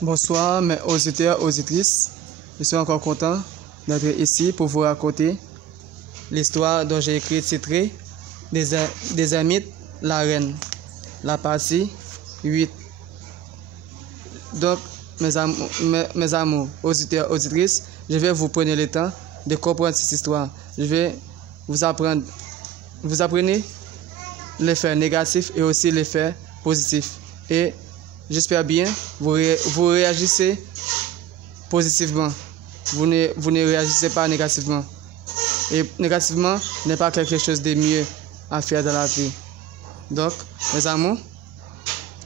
Bonsoir mes auditeurs, auditrices. Je suis encore content d'être ici pour vous raconter l'histoire dont j'ai écrit titrée des Ermites, la reine, la partie 8. Donc, mes amours, auditeurs, auditrices, je vais vous prendre le temps de comprendre cette histoire. Je vais vous apprendre. Vous apprenez les faits négatifs et aussi les faits positifs. Et j'espère bien vous réagissez positivement. Vous ne réagissez pas négativement. Et négativement n'est pas quelque chose de mieux à faire dans la vie. Donc, mes amours,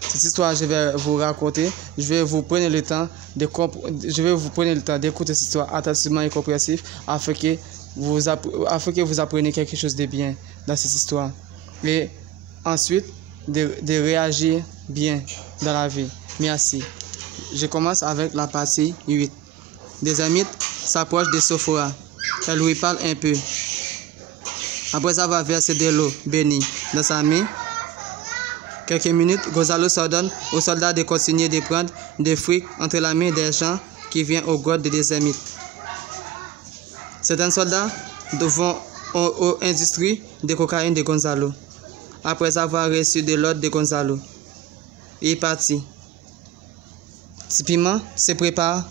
cette histoire je vais vous raconter. Je vais vous prendre le temps d'écouter cette histoire attentivement et compréhensif afin que vous appreniez quelque chose de bien dans cette histoire. Et ensuite, de réagir bien dans la vie. Merci. Je commence avec la partie 8. Des Ermites s'approchent de Sophora. Elle lui parle un peu. Après avoir versé de l'eau bénie dans sa main, quelques minutes, Gonzalo s'ordonne aux soldats de continuer de prendre des fruits entre la main des gens qui viennent aux grottes des Ermites. Certains soldats vont aux industries de cocaïne de Gonzalo. Après avoir reçu de l'ordre de Gonzalo, il est parti. Typiquement, se prépare.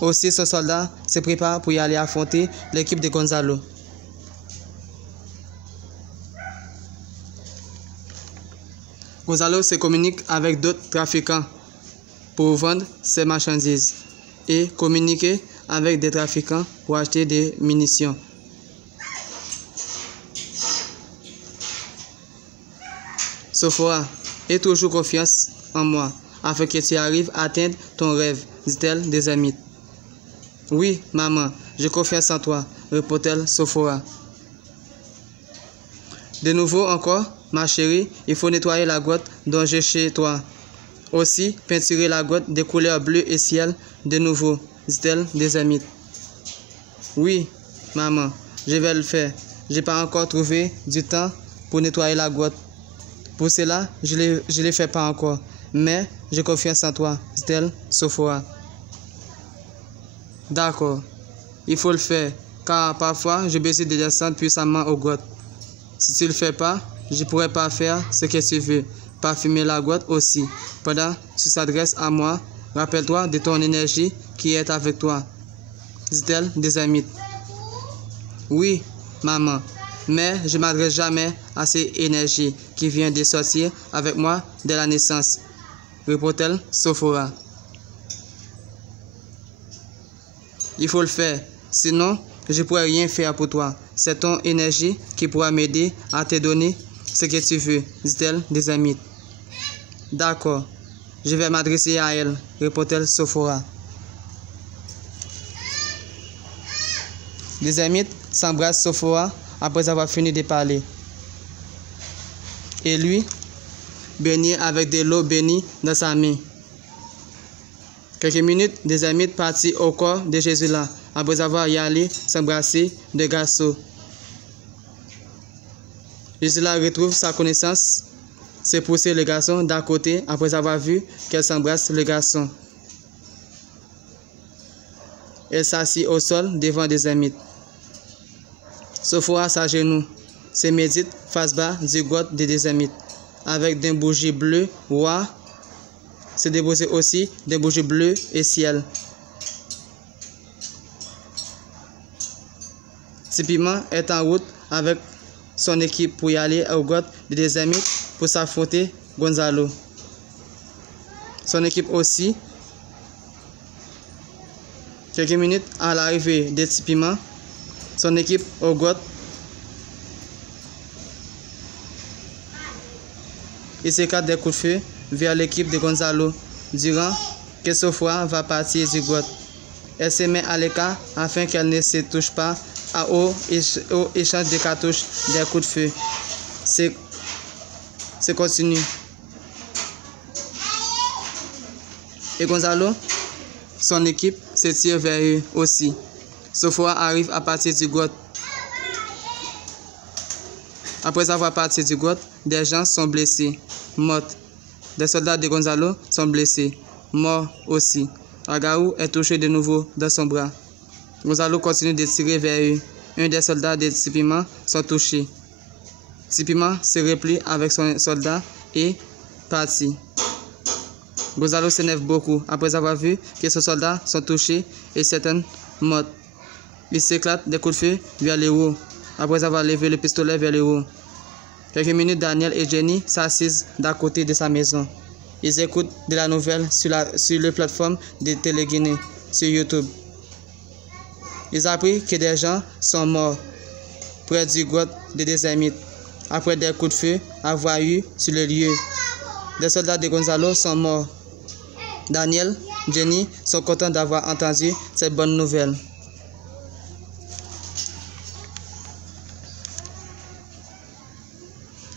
Aussi, ce soldat se prépare pour y aller affronter l'équipe de Gonzalo. Gonzalo se communique avec d'autres trafiquants pour vendre ses marchandises et communiquer avec des trafiquants pour acheter des munitions. Sophora, aie toujours confiance en moi, afin que tu arrives à atteindre ton rêve, dit-elle des Ermites. Oui, maman, j'ai confiance en toi, répond-elle Sophora. De nouveau encore, ma chérie, il faut nettoyer la grotte dont j'ai chez toi. Aussi, peinturer la grotte de couleur bleue et ciel de nouveau, dit-elle des Ermites. Oui, maman, je vais le faire. Je n'ai pas encore trouvé du temps pour nettoyer la grotte. Pour cela, je ne le fais pas encore, mais j'ai confiance en toi, dit-elle, Sophora. D'accord, il faut le faire, car parfois, j'ai besoin de descendre puissamment aux grottes. Si tu ne le fais pas, je ne pourrai pas faire ce que tu veux, parfumer la grotte aussi. Pendant que tu s'adresses à moi, rappelle-toi de ton énergie qui est avec toi, dit-elle des Ermites. Oui, maman. Mais je ne m'adresse jamais à cette énergie qui vient de sortir avec moi dès la naissance, répond-elle Sophora. Il faut le faire, sinon je ne pourrai rien faire pour toi. C'est ton énergie qui pourra m'aider à te donner ce que tu veux, dit-elle des Ermites. D'accord, je vais m'adresser à elle, répond-elle Sophora. Les Ermites s'embrassent Sophora après avoir fini de parler. Et lui, baigné avec de l'eau bénie dans sa main. Quelques minutes, des Ermites partis au corps de Jésus là, après avoir y allé s'embrasser de garçons. Jésus là retrouve sa connaissance, se pousser le garçon d'à côté après avoir vu qu'elle s'embrasse le garçon. Elle s'assit au sol devant des Ermites. Sophora s'agenouille, se médite face bas du grotte des Ermites, avec des bougies bleues, roi, se déposer aussi des bougies bleues et ciel. Typiquement est en route avec son équipe pour y aller au grotte des Ermites pour s'affronter Gonzalo. Son équipe aussi. Quelques minutes à l'arrivée de Typiquement, son équipe au grotte. Il s'écarte des coups de feu vers l'équipe de Gonzalo durant que Sophora va partir du grotte. Elle se met à l'écart afin qu'elle ne se touche pas au échange de cartouches des coups de feu. C'est continue. Et Gonzalo, son équipe, se tire vers eux aussi. Sophora arrive à partir du grotte. Après avoir parti du grotte, des gens sont blessés, morts. Des soldats de Gonzalo sont blessés. mort aussi. Agaou est touché de nouveau dans son bras. Gonzalo continue de tirer vers eux. Un des soldats de Tipima sont touchés. Tipima se replie avec son soldat et partit. Gonzalo s'énerve beaucoup après avoir vu que ses soldats sont touchés et certains morts. Il s'éclate des coups de feu vers le haut après avoir levé le pistolet vers le haut. Quelques minutes, Daniel et Jenny s'assisent d'à côté de sa maison. Ils écoutent de la nouvelle sur la plateforme de Télé-Guinée sur YouTube. Ils apprennent que des gens sont morts près du grotte de Dezemite après des coups de feu avoir eu sur le lieu. Des soldats de Gonzalo sont morts. Daniel, Jenny sont contents d'avoir entendu cette bonne nouvelle.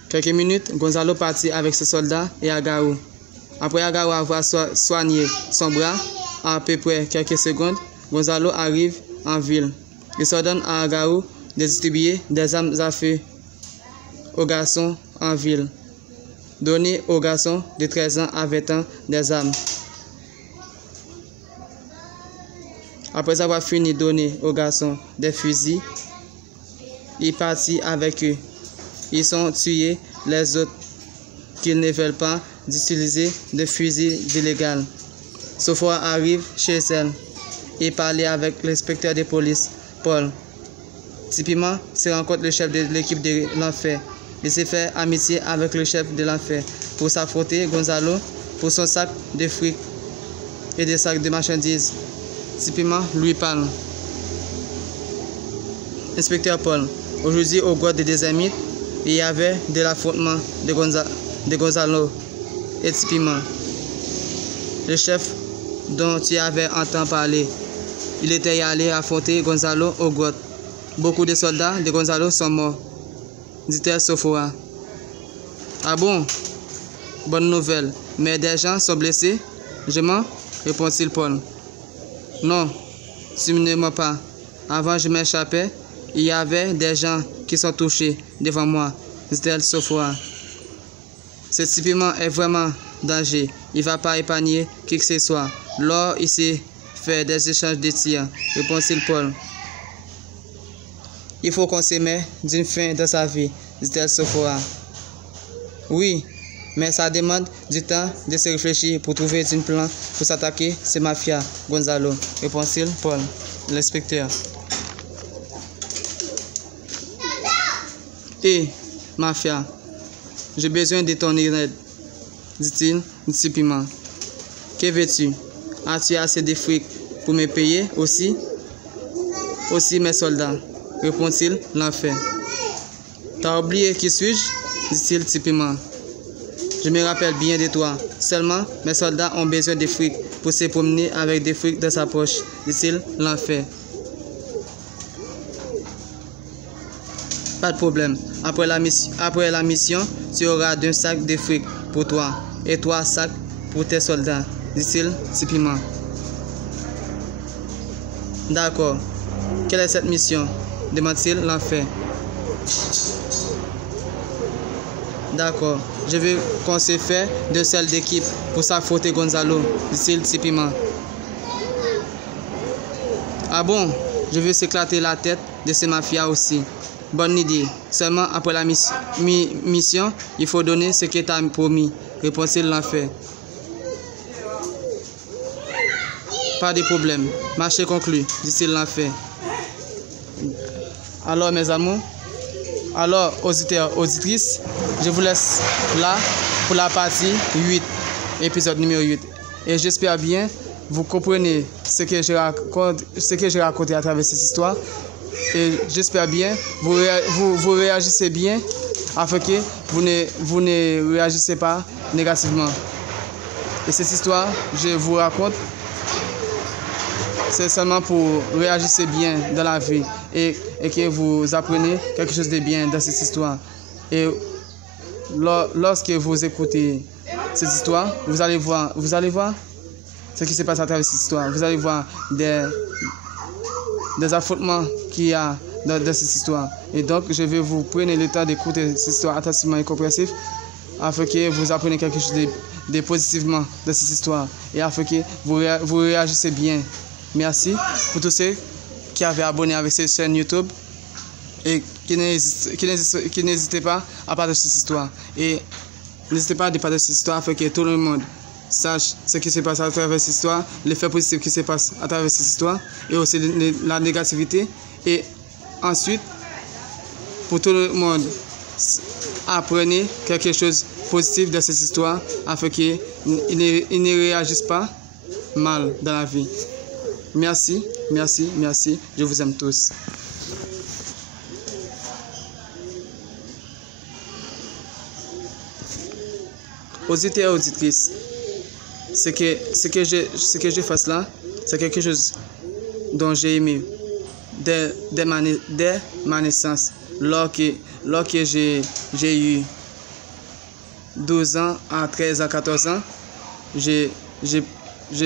Quelques minutes, Gonzalo partit avec ses soldats et Agaou. Après Agaou avoir soigné son bras, en à peu près quelques secondes, Gonzalo arrive en ville. Il s'ordonne à Agaou de distribuer des armes à feu aux garçons en ville. Donner aux garçons de 13 ans à 20 ans des armes. Après avoir fini de donner aux garçons des fusils, il partit avec eux. Ils ont tué les autres qui ne veulent pas d'utiliser de fusils illégaux. Sophia arrive chez elle et parle avec l'inspecteur de police, Paul. Tipima se rencontre le chef de l'équipe de l'enfer. Il se fait amitié avec le chef de l'enfer pour s'affronter Gonzalo pour son sac de fric et des sacs de marchandises. Tipima lui parle. Inspecteur Paul, aujourd'hui au grotte de Dezemite, il y avait de l'affrontement de Gonzalo et Tipima. Le chef dont tu avais entendu parler, il était allé affronter Gonzalo au grotte. Beaucoup de soldats de Gonzalo sont morts, dit-elle Sophia. Ah bon? Bonne nouvelle. Mais des gens sont blessés? Je mens? Répond-il Paul. Non, tu ne mens pas. Avant je m'échappais, il y avait des gens qui sont touchés devant moi, dit-elle Sophia. Ce Tipima est vraiment danger. Il ne va pas épargner qui que ce soit. Lors il s'est fait des échanges de tirs, répond-il Paul. Il faut qu'on se mette d'une fin dans sa vie, dit-elle Sophia. Oui, mais ça demande du temps de se réfléchir pour trouver un plan pour s'attaquer ces mafias, Gonzalo, répond-il Paul, l'inspecteur. Hé, mafia, j'ai besoin de ton aide, dit-il Tipima. Que veux-tu? As-tu assez de fric pour me payer aussi? Aussi mes soldats, répond-il l'enfer. T'as oublié qui suis-je? Dit-il Tipima. Je me rappelle bien de toi. Seulement, mes soldats ont besoin de fric pour se promener avec des fric dans sa poche, dit-il l'enfer. Pas de problème. Après la mission, tu auras 2 sacs de fric pour toi et 3 sacs pour tes soldats, dit-il Tipima. D'accord. Quelle est cette mission? Demande-t-il l'enfer. D'accord. Je veux qu'on se fasse de celle d'équipe pour s'affronter Gonzalo, dit-il Tipima. Ah bon? Je veux s'éclater la tête de ces mafias aussi. Bonne idée. Seulement après la mission, il faut donner ce que tu as promis, répond-il l'enfer. Pas de problème. Marché conclu, dit-il l'enfer. Alors mes amours, alors auditeurs, auditrices, je vous laisse là pour la partie 8, épisode numéro 8. Et j'espère bien vous comprenez ce que je raconte à travers cette histoire. Et j'espère bien vous réagissez bien afin que vous ne réagissez pas négativement. Et cette histoire, je vous raconte, c'est seulement pour réagir bien dans la vie et que vous apprenez quelque chose de bien dans cette histoire. Et lorsque vous écoutez cette histoire, vous allez voir ce qui se passe à travers cette histoire. Vous allez voir des affrontements qu'il y a dans cette histoire. Et donc, je vais vous prendre le temps d'écouter cette histoire attentivement et compréhensif afin que vous appreniez quelque chose positivement dans cette histoire et afin que vous réagissez bien. Merci pour tous ceux qui avaient abonné avec cette chaîne YouTube et qui n'hésitez pas à partager cette histoire. Et n'hésitez pas à partager cette histoire afin que tout le monde sache ce qui se passe à travers cette histoire, l'effet positif qui se passe à travers cette histoire et aussi la négativité. Et ensuite, pour tout le monde, apprenez quelque chose de positif de cette histoire afin qu'ils ne réagissent pas mal dans la vie. Merci, merci, merci. Je vous aime tous. Auditeurs et auditrices, ce que je fasse là, c'est quelque chose dont j'ai aimé dès ma naissance. Lorsque j'ai eu 12 ans à 13 ans, 14 ans, j'ai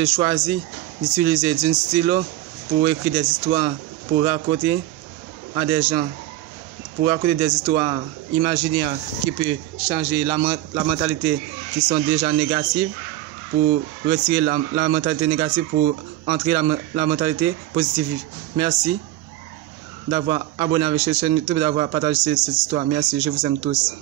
choisi d'utiliser d'un stylo pour écrire des histoires, pour raconter à des gens, pour raconter des histoires imaginaires qui peuvent changer la mentalité qui sont déjà négatives, pour retirer la mentalité négative, pour entrer la mentalité positive. Merci d'avoir abonné avec cette chaîne YouTube, d'avoir partagé cette histoire. Merci, je vous aime tous.